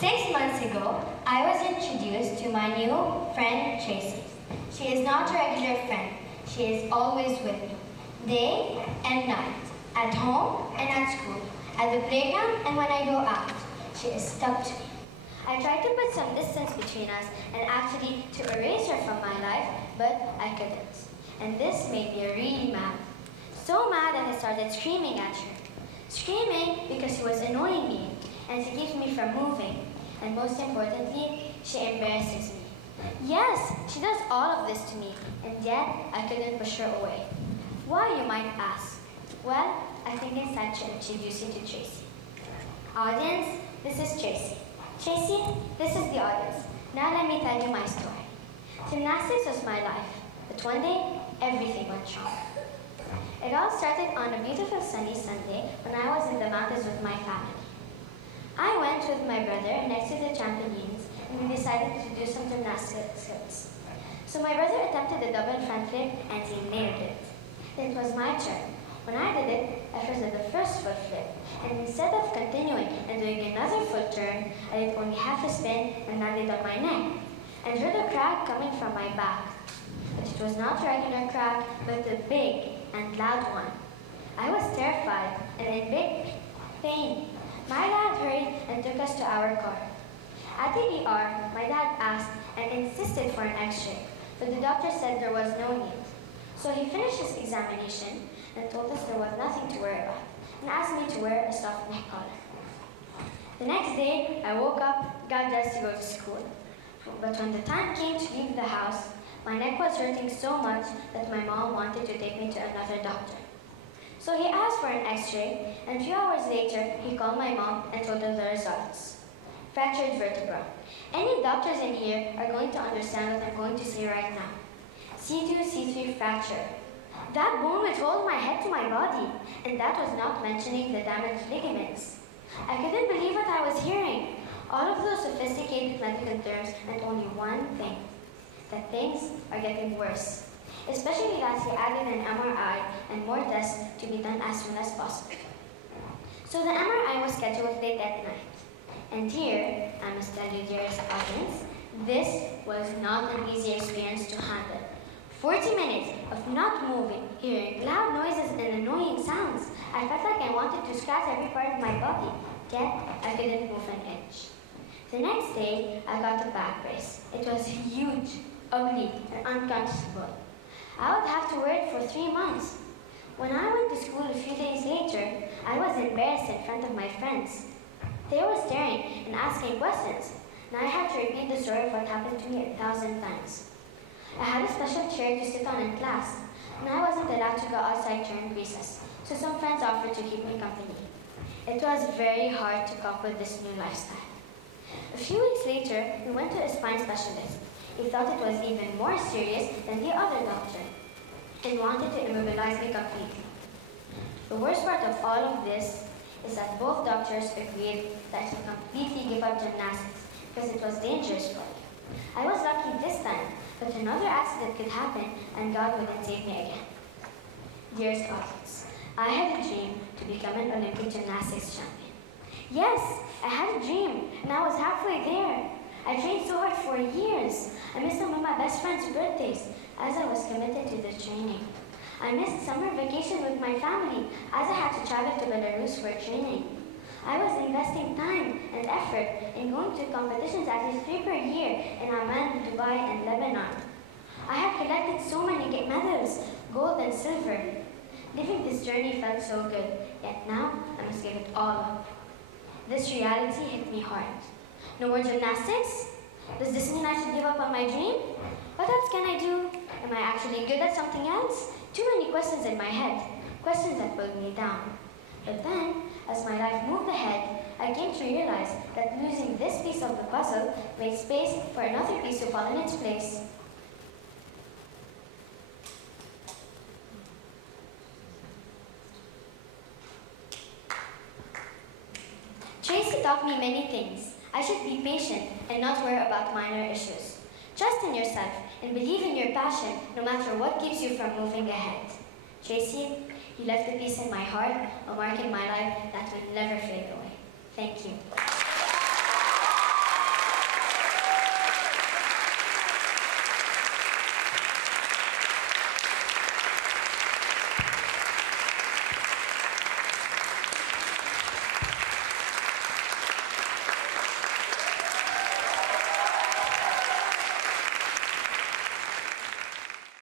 6 months ago, I was introduced to my new friend, Tracy. She is not a regular friend. She is always with me, day and night, at home and at school, at the playground and when I go out. She is stuck to me. I tried to put some distance between us and actually to erase her from my life, but I couldn't. And this made me really mad. So mad that I started screaming at her. Screaming because she was annoying me and she keeps me from moving. And most importantly, she embarrasses me. Yes, she does all of this to me, and yet I couldn't push her away. Why, you might ask? Well, I think it's time to introduce you to Tracy. Audience, this is Tracy. Tracy, this is the audience. Now let me tell you my story. Gymnastics was my life, but one day, everything went wrong. It all started on a beautiful sunny Sunday when I was in the mountains with my family. I went with my brother next to the trampolines and we decided to do some gymnastics. So my brother attempted a double front flip and he nailed it. Then it was my turn. When I did it, I first did the first foot flip, and instead of continuing and doing another full turn, I did only half a spin and landed on my neck, and heard a crack coming from my back. But it was not a regular crack, but a big and loud one. I was terrified and in big pain. My dad hurried and took us to our car. At the ER, my dad asked and insisted for an x-ray, but the doctor said there was no need. So he finished his examination and told us there was nothing to worry about, and asked me to wear a soft neck collar. The next day, I woke up, got dressed to go to school. But when the time came to leave the house, my neck was hurting so much that my mom wanted to take me to another doctor. So he asked for an x-ray, and a few hours later, he called my mom and told her the results. Fractured vertebra. Any doctors in here are going to understand what I'm going to say right now. C2, C3 fracture. That bone would hold my head to my body, and that was not mentioning the damaged ligaments. I couldn't believe what I was hearing. All of those sophisticated medical terms meant only one thing, that things are getting worse. Especially that he added an MRI and more tests to be done as soon as possible. So the MRI was scheduled late at night. And here, I must tell you, dearest audience, this was not an easy experience to handle. 40 minutes of not moving, hearing loud noises and annoying sounds. I felt like I wanted to scratch every part of my body, yet I couldn't move an inch. The next day, I got a back brace. It was huge, ugly, and uncomfortable. I would have to wear it for 3 months. When I went to school a few days later, I was embarrassed in front of my friends. They were staring and asking questions, and I had to repeat the story of what happened to me 1,000 times. I had a special chair to sit on in class, and I wasn't allowed to go outside during recess, so some friends offered to keep me company. It was very hard to cope with this new lifestyle. A few weeks later, we went to a spine specialist. He thought it was even more serious than the other doctor, and wanted to immobilize me completely. The worst part of all of this is that both doctors agreed that he completely gave up gymnastics because it was dangerous for me. I was lucky this time, but another accident could happen and God wouldn't save me again. Dearest audience, I had a dream to become an Olympic gymnastics champion. Yes, I had a dream, and I was halfway there. I trained so hard for years. I missed some of my best friends' birthdays as I was committed to the training. I missed summer vacation with my family as I had to travel to Belarus for training. I was investing time and effort in going to competitions at least 3 per year in Amman, Dubai, and Lebanon. I had collected so many medals, gold and silver. Living this journey felt so good, yet now I must give it all up. This reality hit me hard. No more gymnastics? Does this mean I should give up on my dream? What else can I do? Am I actually good at something else? Too many questions in my head, questions that pulled me down. But then, as my life moved ahead, I came to realize that losing this piece of the puzzle made space for another piece to fall in its place. Tracy taught me many things. I should be patient and not worry about minor issues. Trust in yourself and believe in your passion no matter what keeps you from moving ahead. Tracy, you left a piece in my heart, a mark in my life that will never fade away. Thank you.